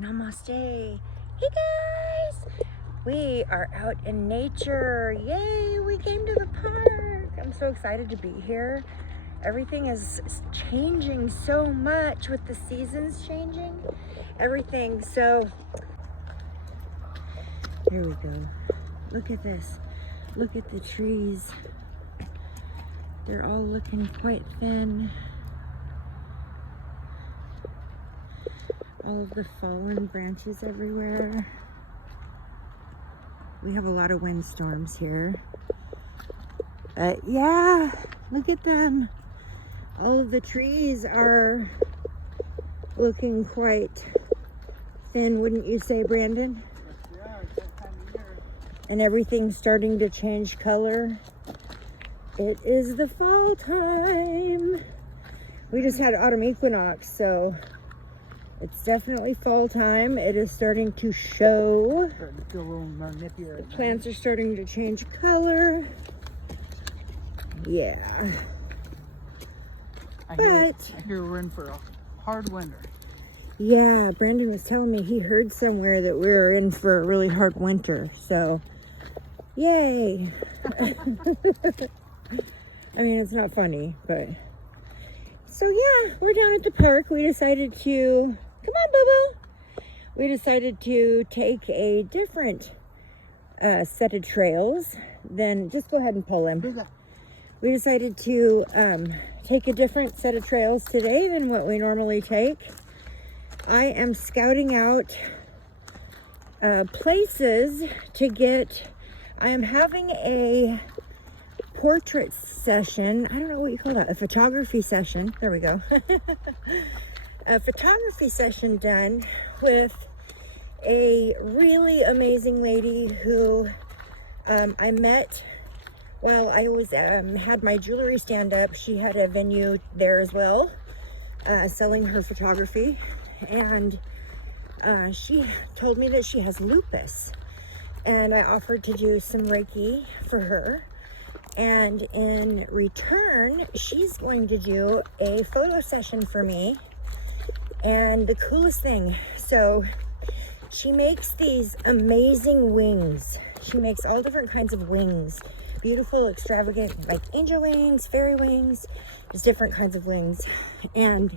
Namaste. Hey guys, we are out in nature. Yay, we came to the park. I'm so excited to be here. Everything is changing so much with the seasons changing. Everything. So here we go. Look at this. Look at the trees. They're all looking quite thin. All of the fallen branches everywhere. We have a lot of windstorms here. But yeah, look at them. All of the trees are looking quite thin, wouldn't you say, Brandon? Yeah, it's that time of year. And everything's starting to change color. It is the fall time. We just had autumn equinox, so it's definitely fall time. It is starting to show. Starting to feel a little more nippier. The plants are starting to change color. Yeah. I But hear we're in for a hard winter. yeah, Brandon was telling me he heard somewhere that we were in for a really hard winter. So, yay. I mean, it's not funny, but. So yeah, we're down at the park. We decided to, come on, boo-boo. We decided to take a different set of trails. Then just go ahead and pull him. We decided to take a different set of trails today than what we normally take. I am scouting out places to get. I am having a portrait session. I don't know what you call that. A photography session. There we go. A photography session done with a really amazing lady who I met while I was had my jewelry stand up. She had a venue there as well, selling her photography, and she told me that she has lupus, and I offered to do some Reiki for her. And in return, she's going to do a photo session for me. And the coolest thing, so she makes these amazing wings. She makes all different kinds of wings. Beautiful, extravagant, like angel wings, fairy wings, just different kinds of wings. And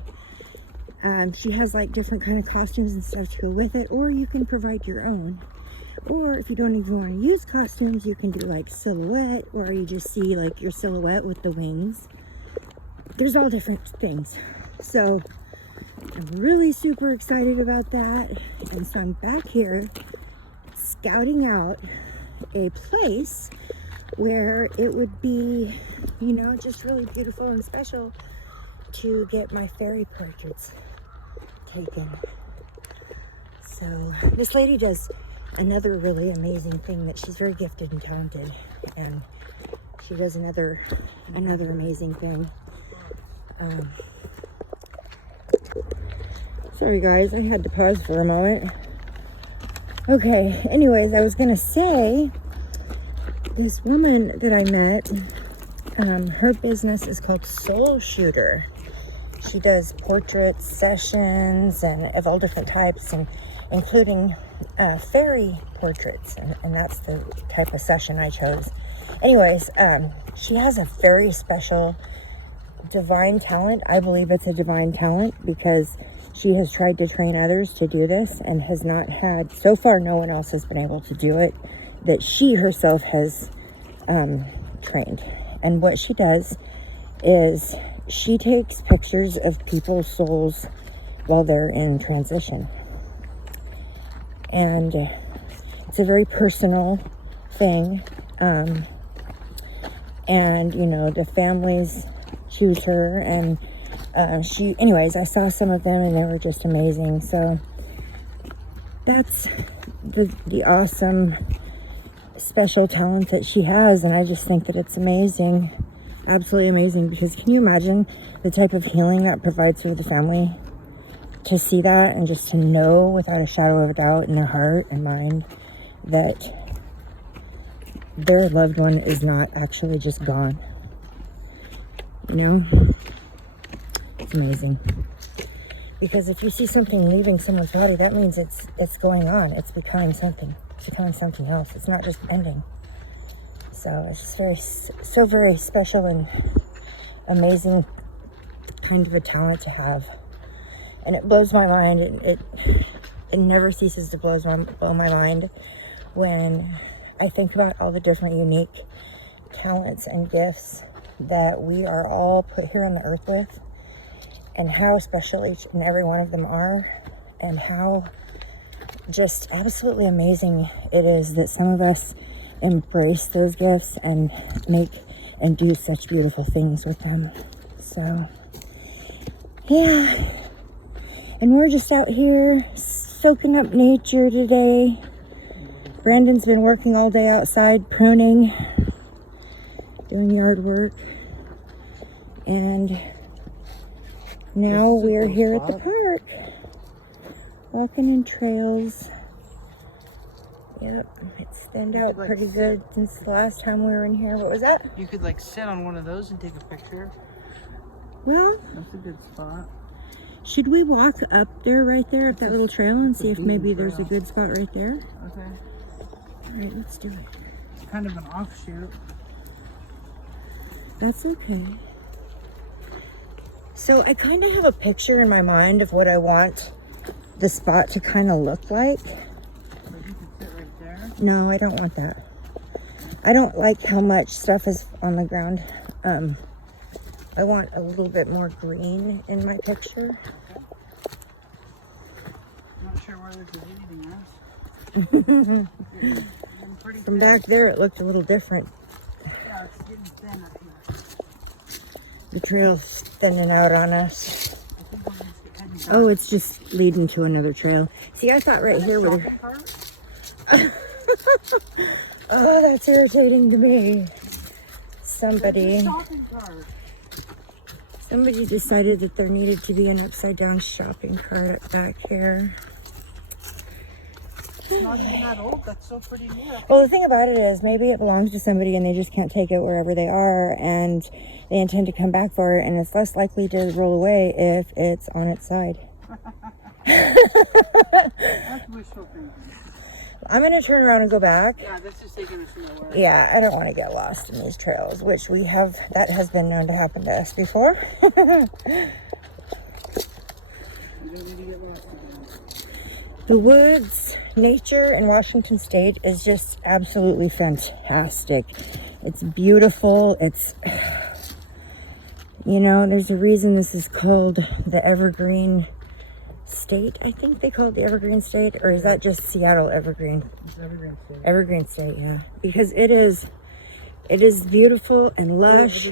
she has like different kind of costumes and stuff to go with it, or you can provide your own. Or if you don't even want to use costumes, you can do like silhouette, or you just see like your silhouette with the wings. There's all different things. So I'm really super excited about that. And so I'm back here scouting out a place where it would be, you know, just really beautiful and special to get my fairy portraits taken. So this lady does another really amazing thing, that she's very gifted and talented, and she does another amazing thing. Sorry guys, I had to pause for a moment. Okay, anyways, I was gonna say, this woman that I met, her business is called Soul Shooter. She does portrait sessions and of all different types, and including fairy portraits, and that's the type of session I chose. Anyways, she has a very special divine talent. I believe it's a divine talent because she has tried to train others to do this and has not had, so far no one else has been able to do it, that she herself has trained. And what she does is she takes pictures of people's souls while they're in transition. And it's a very personal thing. And, you know, the families choose her. And anyways, I saw some of them and they were just amazing. So that's the awesome, special talent that she has. And I just think that it's amazing. Absolutely amazing. Because can you imagine the type of healing that provides for the family? To see that and just to know without a shadow of a doubt in their heart and mind that their loved one is not actually just gone. You know? It's amazing. Because if you see something leaving someone's body, that means it's going on. It's becoming something. It's becoming something else. It's not just ending. So it's just so very special and amazing kind of a talent to have. And it blows my mind. It never ceases to blow my mind when I think about all the different unique talents and gifts that we are all put here on the earth with, and how special each and every one of them are, and how just absolutely amazing it is that some of us embrace those gifts and make and do such beautiful things with them. So yeah, and we're just out here soaking up nature today. Brandon's been working all day outside, pruning, doing yard work, and now we're here at the park, walking in trails. Yep, it's thinned out pretty good since the last time we were in here. What was that? You could like sit on one of those and take a picture. Well, That's a good spot. should we walk up there right there at that little trail and see if maybe there's a good spot right there? Okay. All right, let's do it. It's kind of an offshoot. That's okay. So I kind of have a picture in my mind of what I want the spot to kind of look like. So you could sit right there. No, I don't want that. I don't like how much stuff is on the ground. I want a little bit more green in my picture. I'm not sure where there's anything else. From back there, it looked a little different. Yeah, it's getting thin up here. The trail's thinning out on us. I think we're gonna get heading back. Oh, it's just leading to another trail. See, I thought right here where oh, that's irritating to me. Somebody decided that there needed to be an upside down shopping cart back here. It's not even that old. That's so pretty new. Well, the thing about it is maybe it belongs to somebody and they just can't take it wherever they are, and they intend to come back for it, and it's less likely to roll away if it's on its side. That's wishful thinking. I'm going to turn around and go back. Yeah, that's just taking us nowhere. Yeah, I don't want to get lost in these trails, which that has been known to happen to us before. You don't need to get lost again. The woods, nature in Washington State is just absolutely fantastic. It's beautiful. It's, you know, there's a reason this is called the Evergreen State. I think they call it the Evergreen State, or is that just Seattle Evergreen? It's Evergreen State. Evergreen State, yeah. Because it is beautiful and lush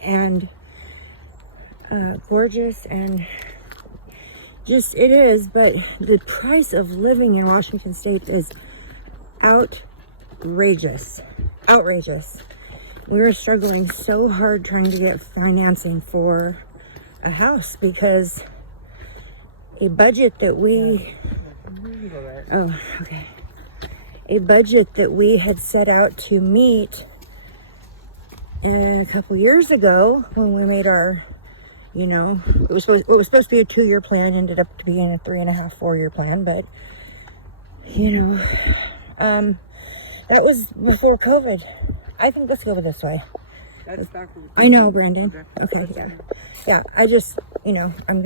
and gorgeous, and just it is, but the price of living in Washington State is outrageous. Outrageous. We were struggling so hard trying to get financing for a house because a budget that we had set out to meet a couple years ago when we made our, you know, it was supposed to be a 2-year plan, ended up to being a 3.5, 4-year plan, but you know, that was before COVID. I think let's go with this way. That's backwards. I know, Brandon. Okay. Okay, yeah. Yeah, I just, you know, I'm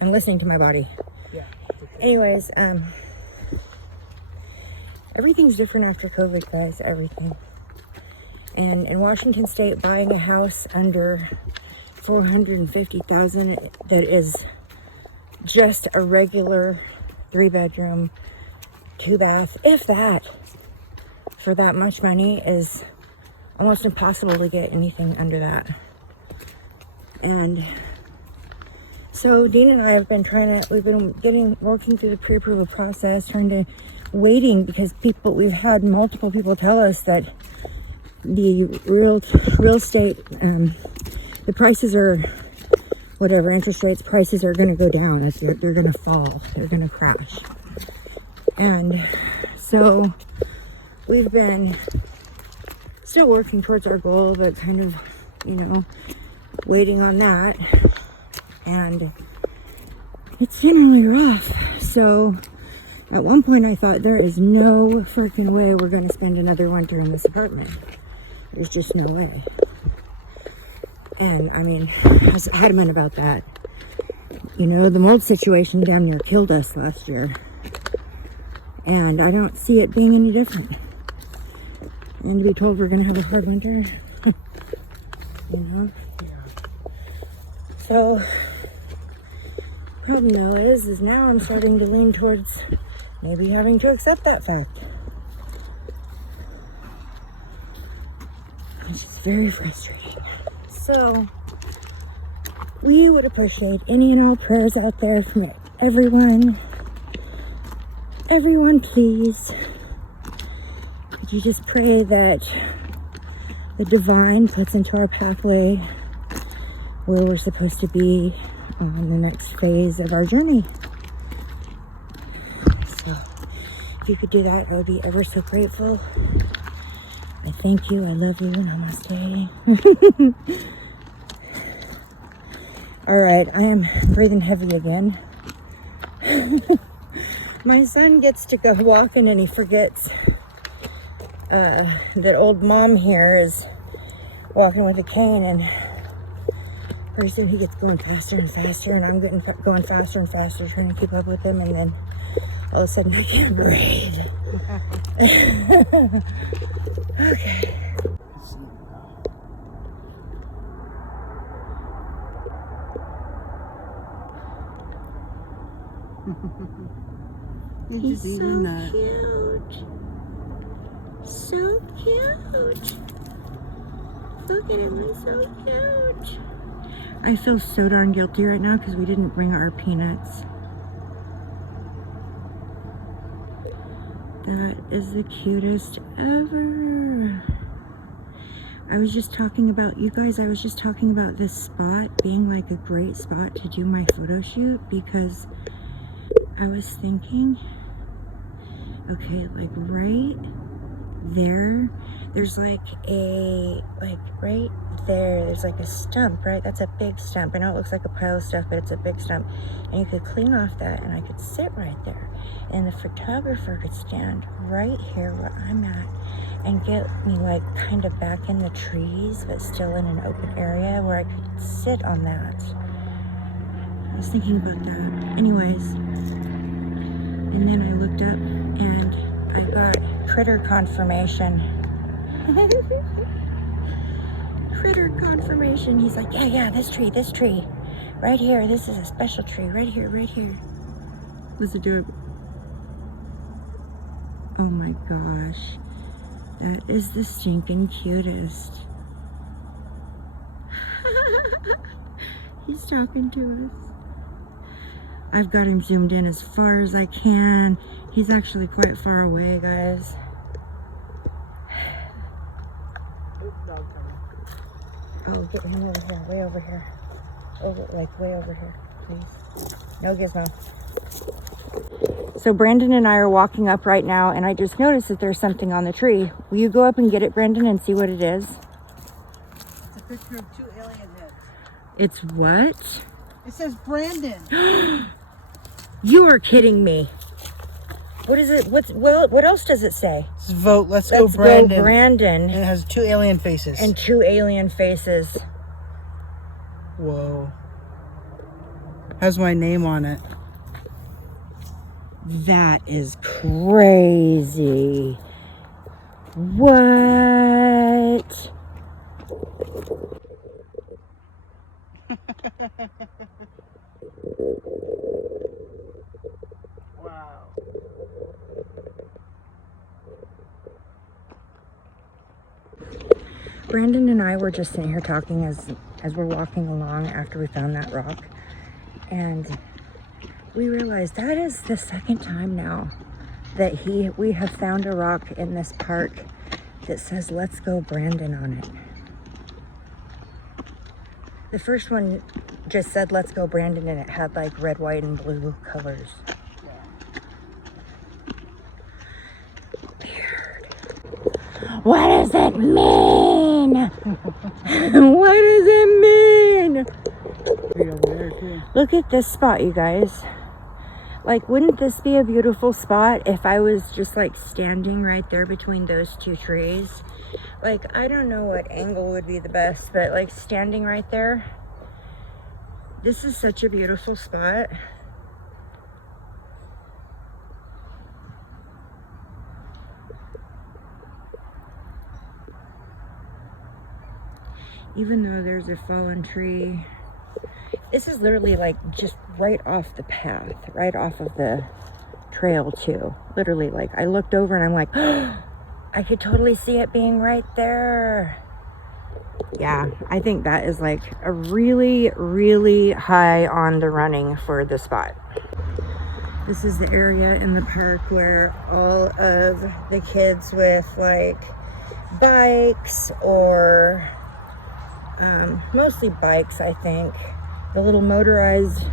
listening to my body. Yeah. Anyways, everything's different after COVID, guys, everything. And in Washington State, buying a house under $450,000 that is just a regular 3-bedroom, 2-bath, if that, for that much money is almost impossible to get anything under that. And so Dean and I have been working through the pre-approval process, waiting because we've had multiple people tell us that the real estate, the prices are, whatever, interest rates, prices are going to go down. They're going to fall. They're going to crash. And so we've been still working towards our goal, but kind of, you know, waiting on that. And it's generally rough. So at one point I thought there is no freaking way we're going to spend another winter in this apartment. There's just no way. And I mean, I was adamant about that. You know, the mold situation damn near killed us last year. And I don't see it being any different. And to be told we're going to have a hard winter, you know? So, problem though is now I'm starting to lean towards maybe having to accept that fact. It's just very frustrating. So, we would appreciate any and all prayers out there from everyone. Everyone, please. Could you just pray that the divine puts into our pathway where we're supposed to be on the next phase of our journey? So, if you could do that, I would be ever so grateful. I thank you. I love you. Namaste. All right, I am breathing heavy again. My son gets to go walking and he forgets that old mom here is walking with a cane, and pretty soon he gets going faster and faster, and I'm going faster and faster trying to keep up with him, and then all of a sudden I can't breathe. Okay. He's so cute. So cute. Look at him, he's so cute. I feel so darn guilty right now because we didn't bring our peanuts. That is the cutest ever. I was just talking about, you guys, I was just talking about this spot being like a great spot to do my photo shoot, because I was thinking, okay, like right there, there's like right there, there's like a stump, right? That's a big stump. I know it looks like a pile of stuff, but it's a big stump. And you could clean off that, and I could sit right there. And the photographer could stand right here where I'm at and get me like kind of back in the trees, but still in an open area where I could sit on that. I was thinking about that. Anyways, and then I looked up and I got critter confirmation. Critter confirmation. He's like, yeah, this tree. Right here, this is a special tree. Right here. What's it doing? Oh my gosh. That is the stinking cutest. He's talking to us. I've got him zoomed in as far as I can. He's actually quite far away, guys. Oh, get him over here, way over here. Way over here, please. No gizmo. So Brandon and I are walking up right now, and I just noticed that there's something on the tree. Will you go up and get it, Brandon, and see what it is? It's a picture of 2 alien heads. It's what? It says Brandon. You are kidding me. What is it? What else does it say? It's vote. Let's go Brandon. Go Brandon. And it has 2 alien faces. And 2 alien faces. Whoa. Has my name on it. That is crazy. What? Wow. Brandon and I were just sitting here talking as we're walking along after we found that rock, and we realized that is the second time now that we have found a rock in this park that says "Let's go Brandon" on it. The first one just said "Let's go Brandon" and it had like red, white, and blue colors. Weird. What does it mean? What does it mean? over there too. Look at this spot, you guys. Like, wouldn't this be a beautiful spot if I was just like standing right there between those two trees? Like, I don't know what angle would be the best, but like standing right there, this is such a beautiful spot. Even though there's a fallen tree, this is literally like just right off the path, right off of the trail too. Literally, like I looked over and I'm like, oh, I could totally see it being right there. Yeah, I think that is like a really, really high on the running for the spot. This is the area in the park where all of the kids with like bikes or mostly bikes, I think, the little motorized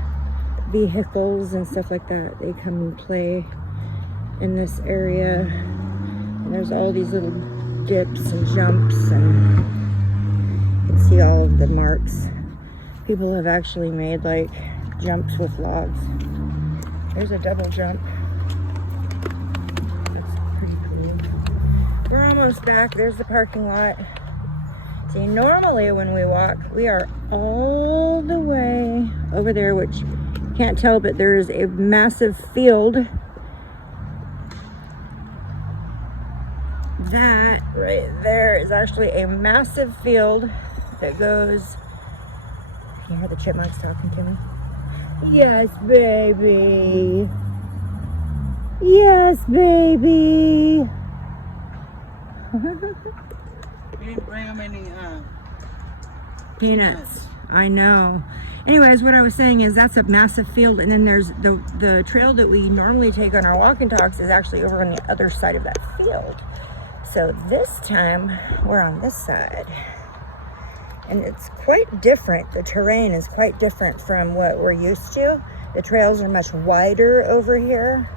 vehicles and stuff like that, they come and play in this area. And there's all these little dips and jumps, and you can see all of the marks. People have actually made like jumps with logs. There's a double jump. That's pretty cool. We're almost back. There's the parking lot. See, normally when we walk, we are all the way over there, which you can't tell, but there is a massive field. That right there is actually a massive field that goes. Can you hear the chipmunks talking to me? Yes, baby. Yes, baby. We didn't bring them any Peanuts. I know. Anyways, what I was saying is that's a massive field, and then there's the trail that we normally take on our walk and talks is actually over on the other side of that field. So this time we're on this side. And it's quite different. The terrain is quite different from what we're used to. The trails are much wider over here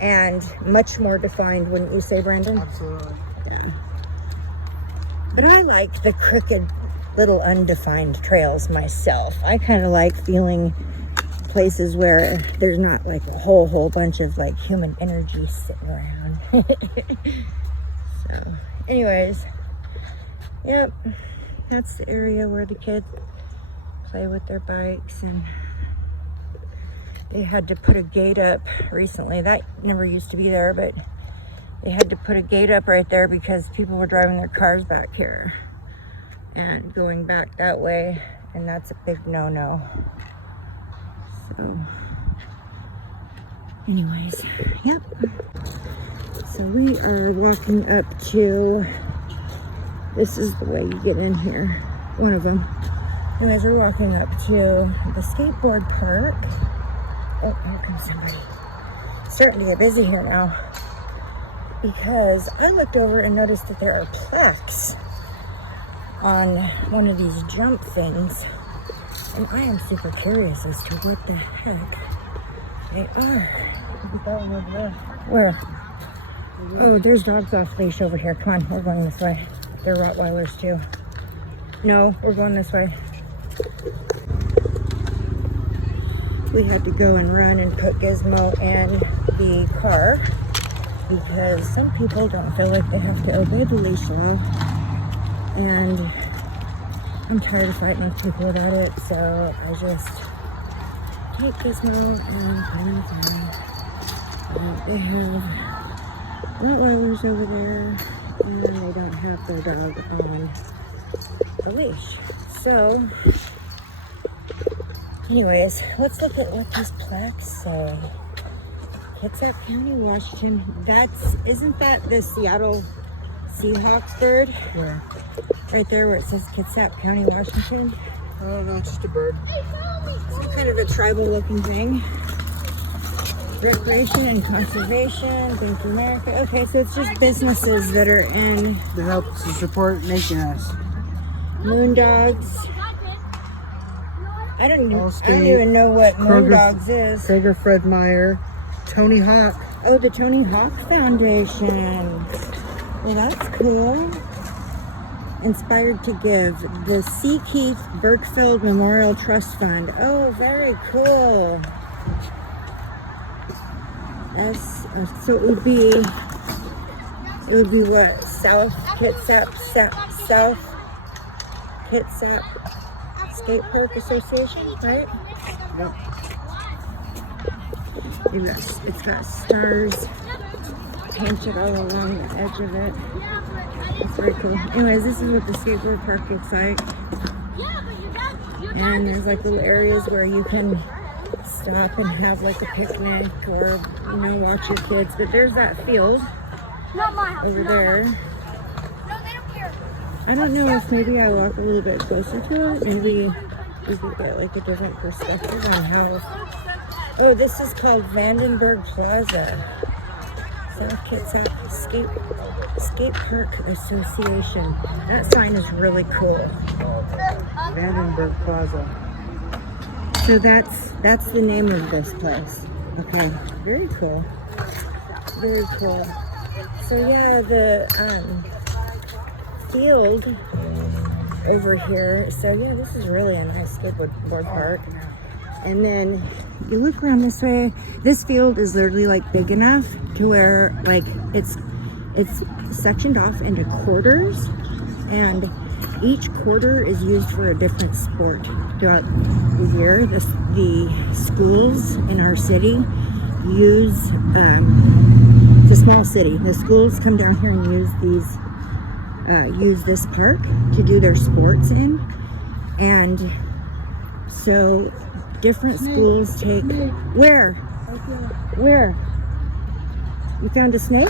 and much more defined, wouldn't you say, Brandon? Absolutely. Yeah. But I like the crooked little undefined trails myself. I kind of like feeling places where there's not like a whole bunch of like human energy sitting around. So anyways, yep, that's the area where the kids play with their bikes, and they had to put a gate up recently. That never used to be there, but they had to put a gate up right there because people were driving their cars back here and going back that way, and that's a big no-no. So anyways, yep. So we are walking up to, this is the way you get in here, one of them. Anyways, we're walking up to the skateboard park. Oh, here comes somebody. It's starting to get busy here now, because I looked over and noticed that there are plaques on one of these jump things, and I am super curious as to what the heck they are. Where? Oh, there's dogs off leash over here. Come on, we're going this way. They're Rottweilers too. No, we're going this way. We had to go and run and put Gizmo in the car because some people don't feel like they have to obey the leash law, and I'm tired of fighting with people about it, so I just take Gizmo and put him in the car. And they have Rottweilers over there, and they don't have their dog on a leash. So anyways, let's look at what these plaques say. Kitsap County, Washington. Isn't that the Seattle Seahawks bird? Yeah. Right there where it says Kitsap County, Washington. I don't know, it's just a bird. It's kind of a tribal looking thing. Recreation and conservation, Bank of America. Okay, so it's just businesses that are in. That helps to support making us. Moondogs. I don't even know what Moondogs is. Kroger, Fred Meyer, Tony Hawk. Oh, the Tony Hawk Foundation. Well, that's cool. Inspired to give. The C. Keith Berkfield Memorial Trust Fund. Oh, very cool. That's, so it would be what? South Kitsap Skate Park Association, right? Yep. It's got stars painted all along the edge of it. It's very cool. Anyways, this is what the skateboard park looks like. And there's like little areas where you can stop and have like a picnic or, you know, watch your kids. But there's that field over there. I don't know if maybe I walk a little bit closer to it. Maybe we could get like a different perspective on how. Oh, this is called Vandenberg Plaza. South Kitsap Skate Park Association. That sign is really cool. Vandenberg Plaza. So that's the name of this place. Okay, very cool. Very cool. So yeah, the field over here. So yeah, this is really a nice skateboard park. And then you look around this way, this field is literally like big enough to where like it's sectioned off into quarters, and each quarter is used for a different sport throughout the year. The schools in our city use, it's a small city. The schools come down here and use this park to do their sports in. And so different schools take, where? You found a snake?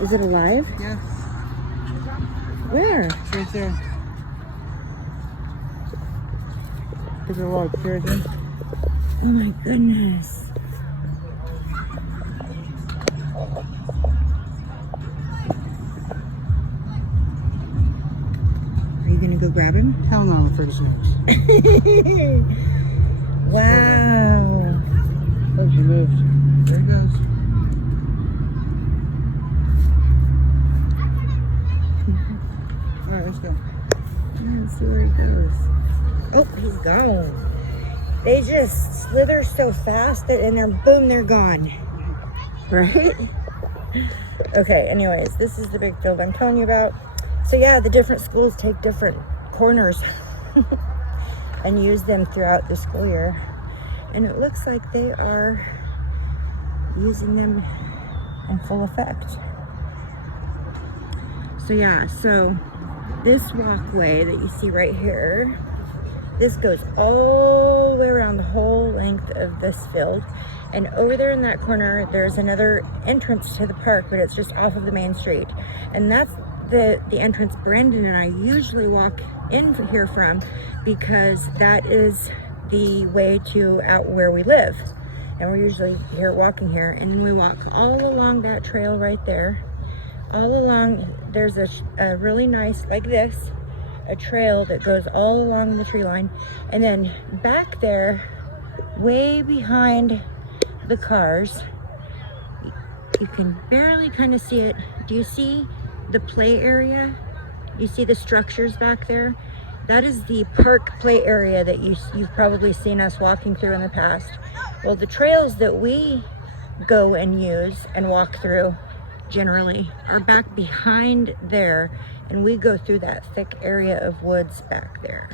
Is it alive? Yeah. Where? It's right there. There's a lot of chairs in. Oh my goodness. Are you gonna go grab him? Hell no, I'm afraid of snakes. Wow. Oh, she moved. There it goes. Alright, let's go. Let's see where he goes. Oh, he's gone. They just slither so fast that, and they're gone. Right? Okay, anyways, this is the big field I'm telling you about. So yeah, the different schools take different corners and use them throughout the school year. And it looks like they are using them in full effect. So yeah, so this walkway that you see right here, this goes all the way around the whole length of this field. And over there in that corner, there's another entrance to the park, but it's just off of the main street. And that's the entrance Brandon and I usually walk in here from, because that is the way to out where we live. And we're usually here walking here. And then we walk all along that trail right there. All along, there's a really nice, like this, a trail that goes all along the tree line. And then back there, way behind the cars, you can barely kind of see it. Do you see the play area? You see the structures back there? That is the park play area that you've probably seen us walking through in the past. Well, the trails that we go and use and walk through generally are back behind there, and we go through that thick area of woods back there.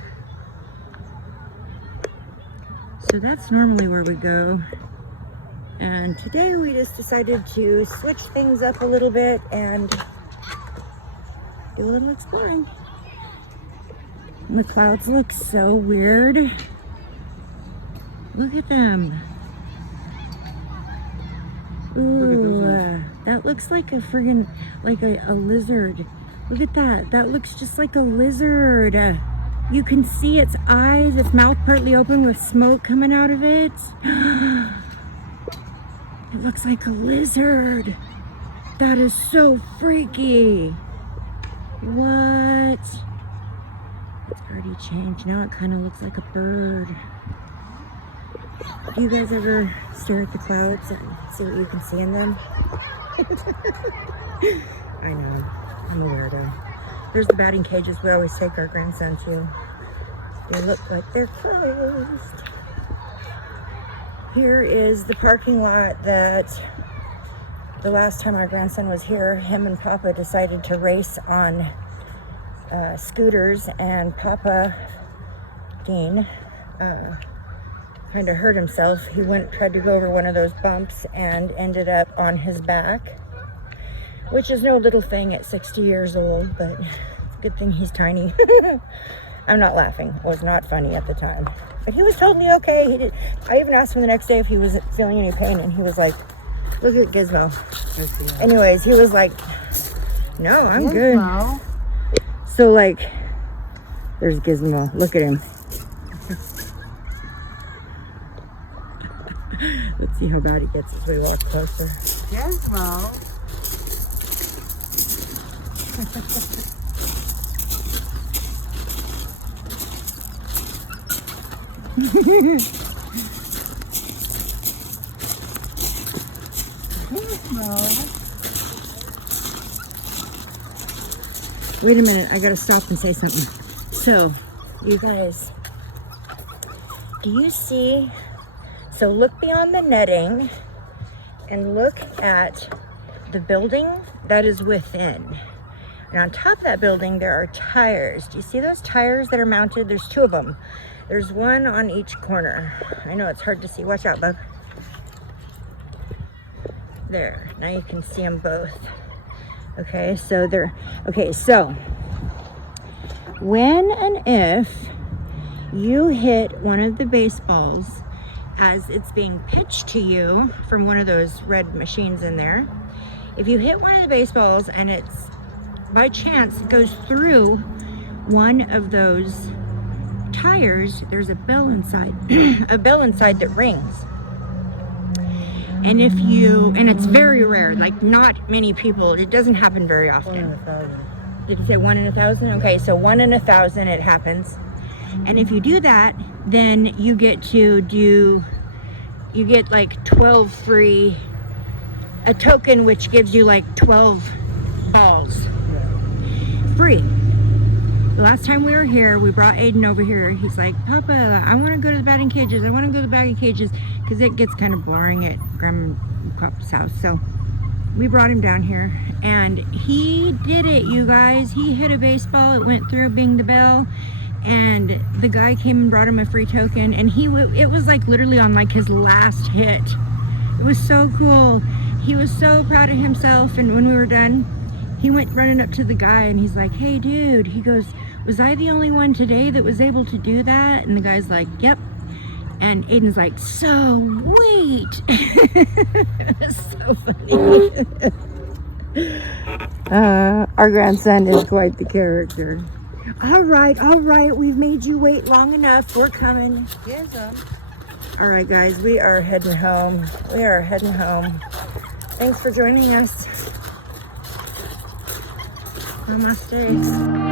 So that's normally where we go. And today we just decided to switch things up a little bit and do a little exploring. And the clouds look so weird. Look at them. Ooh, that looks like a friggin', like a lizard. Look at that. That looks just like a lizard. You can see its eyes, its mouth partly open with smoke coming out of it. It looks like a lizard. That is so freaky. What? It's already changed. Now it kind of looks like a bird. Do you guys ever stare at the clouds and see what you can see in them? I know, I'm a weirdo. There's the batting cages we always take our grandson to. They look like they're closed. Here is the parking lot that the last time our grandson was here, him and Papa decided to race on scooters, and Papa, Dean, kind of hurt himself. He tried to go over one of those bumps and ended up on his back, which is no little thing at 60 years old, but it's a good thing he's tiny. I'm not laughing. It was not funny at the time. But he was totally okay. I even asked him the next day if he wasn't feeling any pain, and he was like, look at Gizmo. Anyways, he was like, no, I'm good. So, like, there's Gizmo. Look at him. Let's see how bad he gets as we walk closer. Gizmo. Wait a minute, I gotta stop and say something. So, you guys, do you see? So look beyond the netting and look at the building that is within. And on top of that building, there are tires. Do you see those tires that are mounted? There's 2 of them. There's one on each corner. I know it's hard to see. Watch out, bub. There, now you can see them both. Okay, so so when and if you hit one of the baseballs as it's being pitched to you from one of those red machines in there, if you hit one of the baseballs and it's by chance goes through one of those tires, there's a bell inside, a bell inside that rings. And and it's very rare, like not many people, it doesn't happen very often. 1 in 1,000. Did you say 1 in 1,000? Okay, so 1 in 1,000 it happens. And if you do that, then you get like 12 free, a token which gives you like 12 balls. Free. The last time we were here, we brought Aiden over here. He's like, Papa, I want to go to the batting cages. I want to go to the batting cages, because it gets kind of boring at Grandma and Papa's house. So we brought him down here, and he did it, you guys. He hit a baseball. It went through, bing the bell, and the guy came and brought him a free token, and it was like literally on like his last hit. It was so cool. He was so proud of himself, and when we were done, he went running up to the guy, and he's like, hey dude, he goes, was I the only one today that was able to do that? And the guy's like, yep. And Aiden's like, so wait. It's so funny. Our grandson is quite the character. All right, we've made you wait long enough. We're coming. Yes, all right, guys, we are heading home. Thanks for joining us. Namaste.